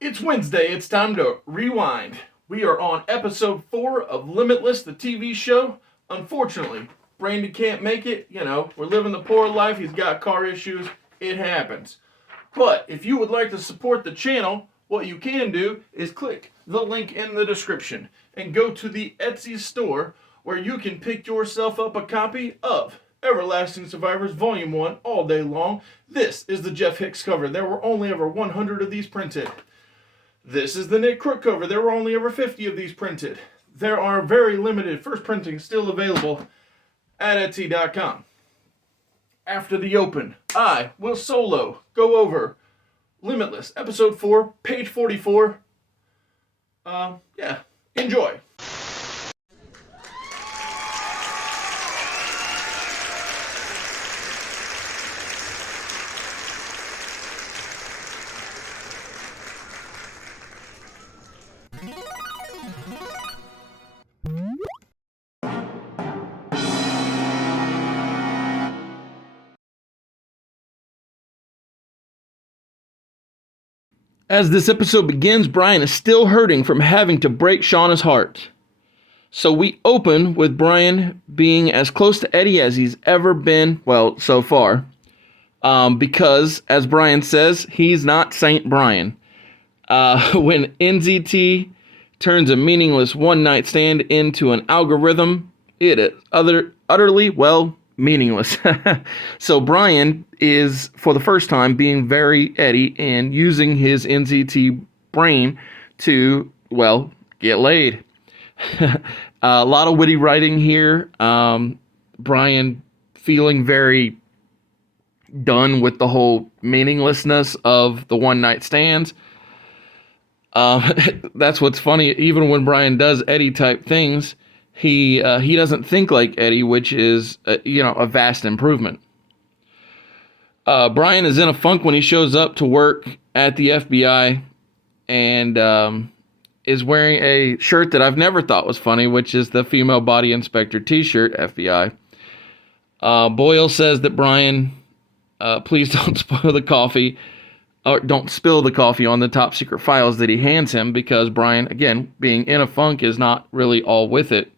It's Wednesday. It's time to rewind. We are on episode 4 of Limitless, the TV show. Unfortunately, Brandon can't make it. We're living the poor life. He's got car issues. It happens. But if you would like to support the channel, what you can do is click the link in the description and go to the Etsy store where you can pick yourself up a copy of Everlasting Survivors Volume 1 all day long. This is the Jeff Hicks cover. There were only ever 100 of these printed. This is the Nick Crook cover. There were only ever 50 of these printed. There are very limited first printings still available at Etsy.com. After the open, I will solo go over Limitless, episode 4, page 44. Enjoy. As this episode begins, Brian is still hurting from having to break Shauna's heart. So we open with Brian being as close to Eddie as he's ever been, well, so far. Because, as Brian says, he's not Saint Brian. When NZT turns a meaningless one-night stand into an algorithm, it is utterly, meaningless. So Brian is, for the first time, being very Eddie and using his NZT brain to, get laid. A lot of witty writing here. Brian feeling very done with the whole meaninglessness of the one-night stands. That's what's funny. Even when Brian does Eddie-type things, he doesn't think like Eddie, which is, a vast improvement. Brian is in a funk when he shows up to work at the FBI and is wearing a shirt that I've never thought was funny, which is the female body inspector t-shirt, FBI. Boyle says that Brian, please don't spoil the coffee, or don't spill the coffee on the top secret files that he hands him, because Brian, again, being in a funk, is not really all with it.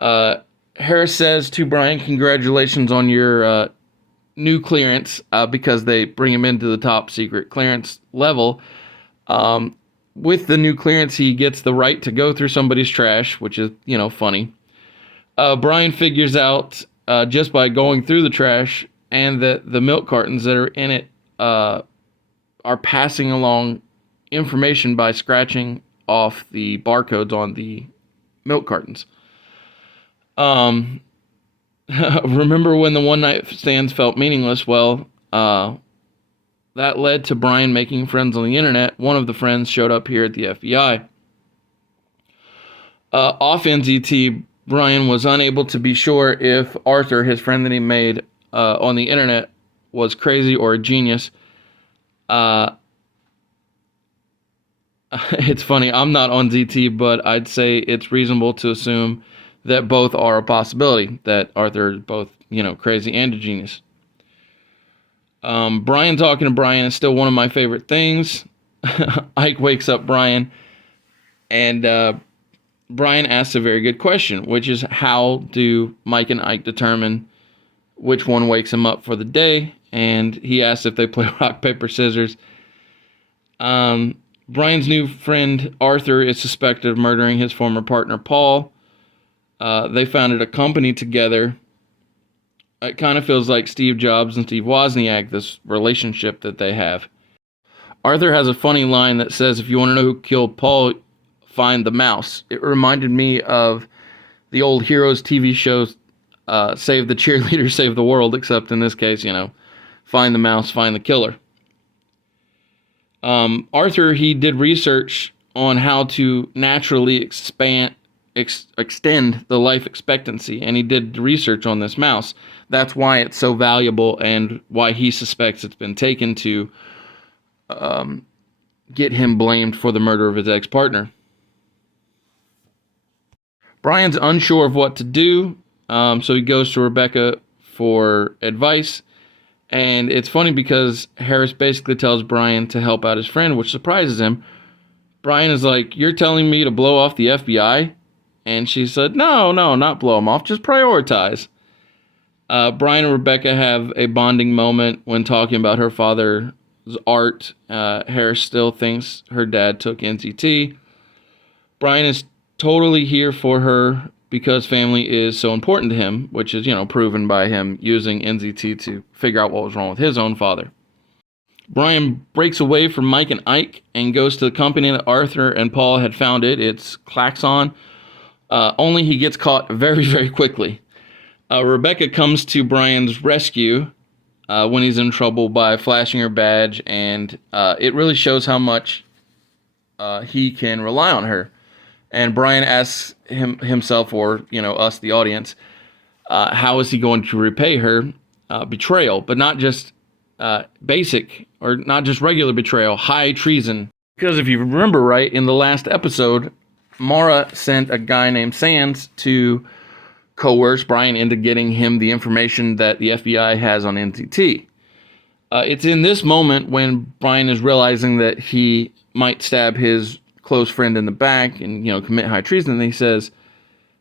Harris says to Brian, congratulations on your new clearance, because they bring him into the top secret clearance level. With the new clearance, he gets the right to go through somebody's trash, which is, funny. Brian figures out, just by going through the trash and the milk cartons that are in it are passing along information by scratching off the barcodes on the milk cartons. Remember when the one night stands felt meaningless? Well, that led to Brian making friends on the internet. One of the friends showed up here at the FBI. Off NZT, Brian was unable to be sure if Arthur, his friend that he made on the internet, was crazy or a genius. It's funny, I'm not on ZT, but I'd say it's reasonable to assume that both are a possibility, that Arthur is both, crazy and a genius. Brian talking to Brian is still one of my favorite things. Ike wakes up Brian, and Brian asks a very good question, which is, how do Mike and Ike determine which one wakes him up for the day? And he asks if they play rock, paper, scissors. Brian's new friend Arthur is suspected of murdering his former partner Paul. They founded a company together. It kind of feels like Steve Jobs and Steve Wozniak, this relationship that they have. Arthur has a funny line that says, if you want to know who killed Paul, find the mouse. It reminded me of the old Heroes TV shows, Save the Cheerleader, Save the World, except in this case, find the mouse, find the killer. Arthur, he did research on how to naturally extend the life expectancy, and he did research on this mouse. That's why it's so valuable and why he suspects it's been taken to get him blamed for the murder of his ex-partner. Brian's unsure of what to do, so he goes to Rebecca for advice, And it's funny because Harris basically tells Brian to help out his friend, which surprises him. Brian is like, "You're telling me to blow off the FBI?" And she said, "No, not blow them off, just prioritize." Brian and Rebecca have a bonding moment when talking about her father's art. Harris still thinks her dad took NCT. Brian is totally here for her because family is so important to him, which is, proven by him using NZT to figure out what was wrong with his own father. Brian breaks away from Mike and Ike and goes to the company that Arthur and Paul had founded. It's Klaxon. Only he gets caught very, very quickly. Rebecca comes to Brian's rescue when he's in trouble by flashing her badge, and it really shows how much he can rely on her. And Brian asks himself, or us, the audience, how is he going to repay her betrayal, but not just basic or not just regular betrayal, high treason. Because if you remember right, in the last episode, Mara sent a guy named Sands to coerce Brian into getting him the information that the FBI has on NCT. It's in this moment when Brian is realizing that he might stab his close friend in the back and commit high treason, and he says,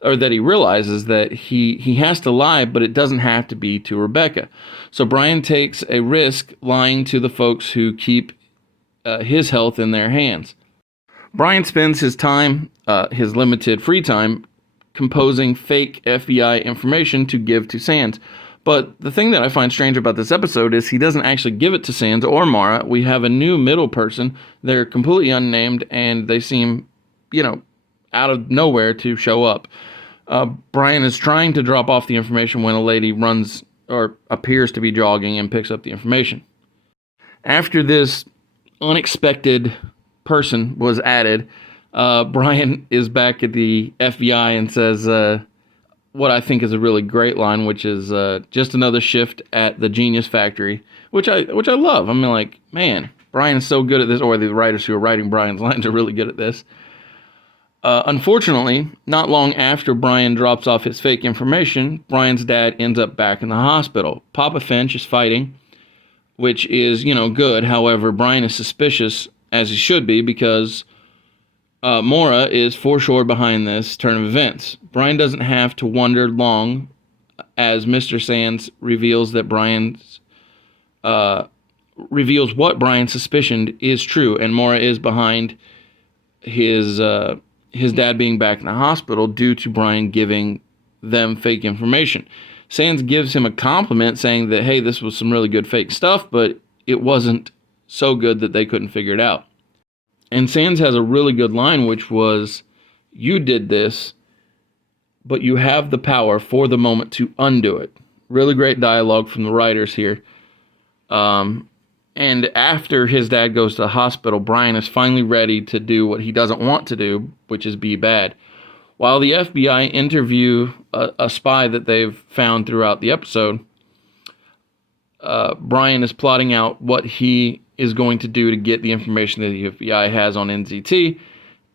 or that he realizes that he has to lie, but it doesn't have to be to Rebecca. So Brian takes a risk lying to the folks who keep his health in their hands. Brian spends his time, his limited free time, composing fake FBI information to give to Sands. But the thing that I find strange about this episode is he doesn't actually give it to Sands or Mara. We have a new middle person. They're completely unnamed, and they seem, out of nowhere to show up. Brian is trying to drop off the information when a lady runs or appears to be jogging and picks up the information. After this unexpected person was added, Brian is back at the FBI and says what I think is a really great line, which is just another shift at the Genius Factory, which I love. I mean, like, man, Brian is so good at this, or the writers who are writing Brian's lines are really good at this. Unfortunately, not long after Brian drops off his fake information, Brian's dad ends up back in the hospital. Papa Finch is fighting, which is, good. However, Brian is suspicious, as he should be, because Mora is for sure behind this turn of events. Brian doesn't have to wonder long as Mr. Sands reveals that reveals what Brian suspicioned is true, and Mora is behind his dad being back in the hospital due to Brian giving them fake information. Sands gives him a compliment saying that, hey, this was some really good fake stuff, but it wasn't so good that they couldn't figure it out. And Sands has a really good line, which was, "You did this, but you have the power for the moment to undo it." Really great dialogue from the writers here. And after his dad goes to the hospital, Brian is finally ready to do what he doesn't want to do, which is be bad. While the FBI interview a spy that they've found throughout the episode, Brian is plotting out what he is going to do to get the information that the FBI has on NZT.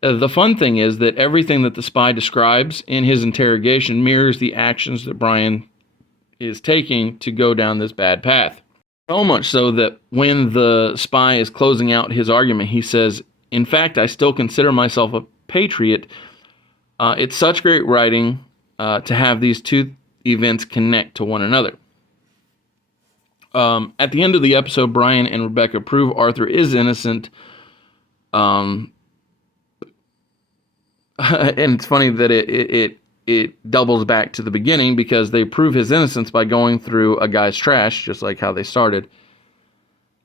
The fun thing is that everything that the spy describes in his interrogation mirrors the actions that Brian is taking to go down this bad path. So much so that when the spy is closing out his argument, he says, "In fact, I still consider myself a patriot." It's such great writing to have these two events connect to one another. At the end of the episode, Brian and Rebecca prove Arthur is innocent. And it's funny that it doubles back to the beginning because they prove his innocence by going through a guy's trash, just like how they started.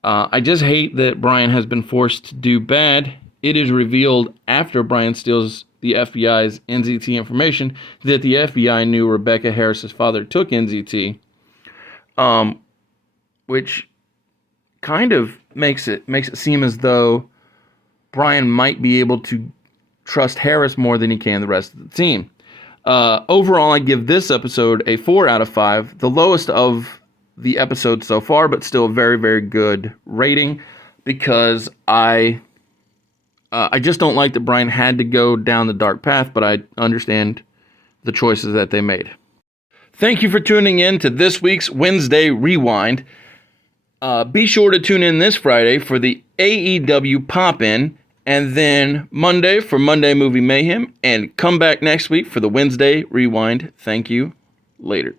I just hate that Brian has been forced to do bad. It is revealed after Brian steals the FBI's NZT information that the FBI knew Rebecca Harris's father took NZT, which kind of makes it seem as though Brian might be able to trust Harris more than he can the rest of the team. Overall, I give this episode a 4 out of 5, the lowest of the episodes so far, but still a very, very good rating because I just don't like that Brian had to go down the dark path, but I understand the choices that they made. Thank you for tuning in to this week's Wednesday Rewind. Be sure to tune in this Friday for the AEW Pop-In, and then Monday for Monday Movie Mayhem, and come back next week for the Wednesday Rewind. Thank you. Later.